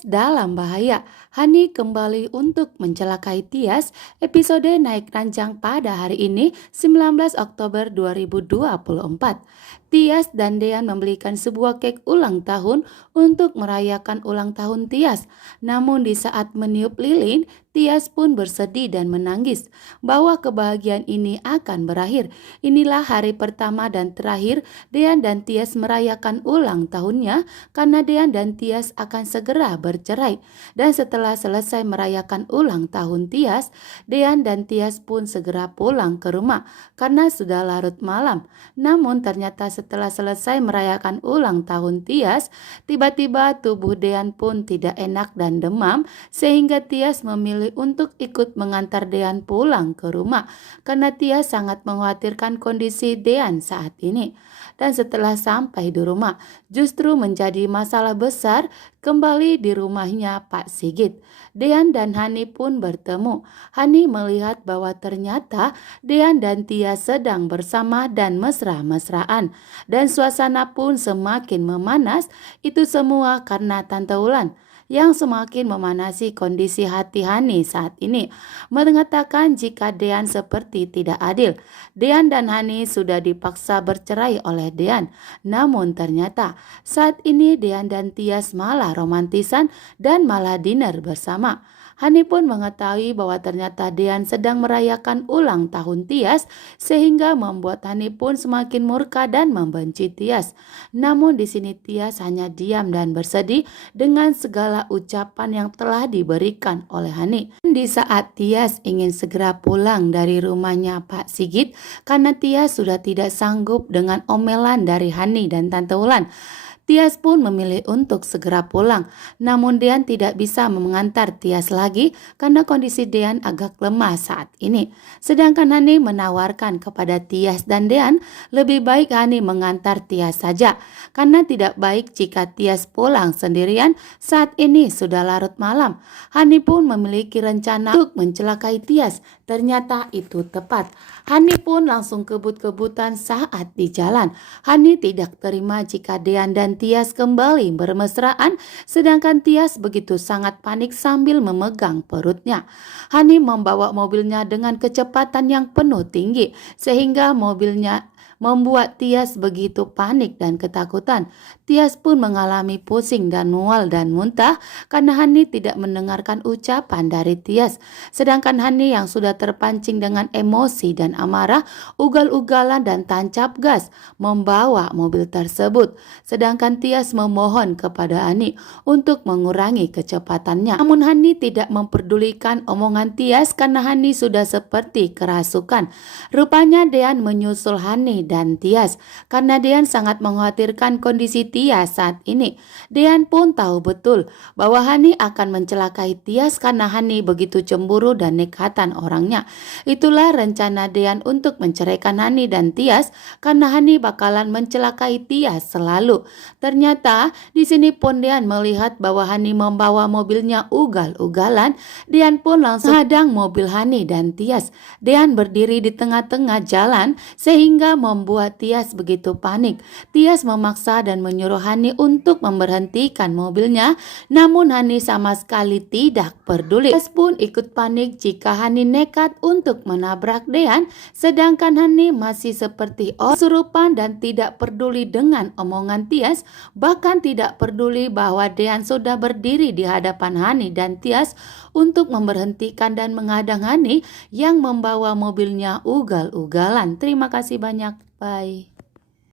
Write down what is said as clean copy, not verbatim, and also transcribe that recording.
Tias dalam bahaya. Hani kembali untuk mencelakai Tias. Episode naik ranjang pada hari ini 19 Oktober 2024. Tias dan Dean membelikan sebuah kek ulang tahun untuk merayakan ulang tahun Tias. Namun di saat meniup lilin, Tias pun bersedih dan menangis bahwa kebahagiaan ini akan berakhir. Inilah hari pertama dan terakhir Dean dan Tias merayakan ulang tahunnya karena Dean dan Tias akan segera bercerai. Dan setelah selesai merayakan ulang tahun Tias, Dean dan Tias pun segera pulang ke rumah karena sudah larut malam. Namun ternyata setelah selesai merayakan ulang tahun Tias, tiba-tiba tubuh Dean pun tidak enak dan demam sehingga Tias memilih untuk ikut mengantar Dean pulang ke rumah karena Tias sangat mengkhawatirkan kondisi Dean saat ini. Dan setelah sampai di rumah, justru menjadi masalah besar kembali di rumahnya Pak Sigit. Dean dan Hani pun bertemu. Hani melihat bahwa ternyata Dean dan Tias sedang bersama dan mesra-mesraan. Dan suasana pun semakin memanas, itu semua karena Tante Wulan yang semakin memanasi kondisi hati Hani saat ini, mengatakan jika Dean seperti tidak adil. Dean dan Hani sudah dipaksa bercerai oleh Dean, namun ternyata saat ini Dean dan Tias malah romantisan dan malah dinner bersama. Hani pun mengetahui bahwa ternyata Dean sedang merayakan ulang tahun Tias sehingga membuat Hani pun semakin murka dan membenci Tias. Namun di sini Tias hanya diam dan bersedih dengan segala ucapan yang telah diberikan oleh Hani. Di saat Tias ingin segera pulang dari rumahnya Pak Sigit karena Tias sudah tidak sanggup dengan omelan dari Hani dan Tante Wulan, Tias pun memilih untuk segera pulang. Namun Dean tidak bisa mengantar Tias lagi karena kondisi Dean agak lemah saat ini. Sedangkan Hani menawarkan kepada Tias dan Dean lebih baik Hani mengantar Tias saja karena tidak baik jika Tias pulang sendirian saat ini sudah larut malam. Hani pun memiliki rencana untuk mencelakai Tias. Ternyata itu tepat. Hani pun langsung kebut-kebutan saat di jalan. Hani tidak terima jika Dean dan Tias kembali bermesraan, sedangkan Tias begitu sangat panik sambil memegang perutnya. Hani membawa mobilnya dengan kecepatan yang penuh tinggi, sehingga mobilnya membuat Tias begitu panik dan ketakutan. Tias pun mengalami pusing dan mual dan muntah karena Hani tidak mendengarkan ucapan dari Tias. Sedangkan Hani yang sudah terpancing dengan emosi dan amarah, ugal-ugalan dan tancap gas membawa mobil tersebut. Sedangkan Tias memohon kepada Hani untuk mengurangi kecepatannya. Namun Hani tidak memperdulikan omongan Tias karena Hani sudah seperti kerasukan. Rupanya Dean menyusul Hani dan Tias karena Dean sangat mengkhawatirkan kondisi Tias saat ini. Dean pun tahu betul bahwa Hani akan mencelakai Tias karena Hani begitu cemburu dan nekatan orangnya. Itulah rencana Dean untuk menceraikan Hani dan Tias karena Hani bakalan mencelakai Tias selalu. Ternyata di sini pun Dean melihat bahwa Hani membawa mobilnya ugal-ugalan. Dean pun langsung hadang mobil Hani dan Tias. Dean berdiri di tengah-tengah jalan sehingga membuat Tias begitu panik. Tias memaksa dan menyuruh Hani untuk memberhentikan mobilnya, namun Hani sama sekali tidak peduli. Tias pun ikut panik jika Hani nekat untuk menabrak Dean, sedangkan Hani masih seperti kesurupan dan tidak peduli dengan omongan Tias, bahkan tidak peduli bahwa Dean sudah berdiri di hadapan Hani dan Tias untuk memberhentikan dan menghadang Hani yang membawa mobilnya ugal-ugalan. Terima kasih banyak. Bye.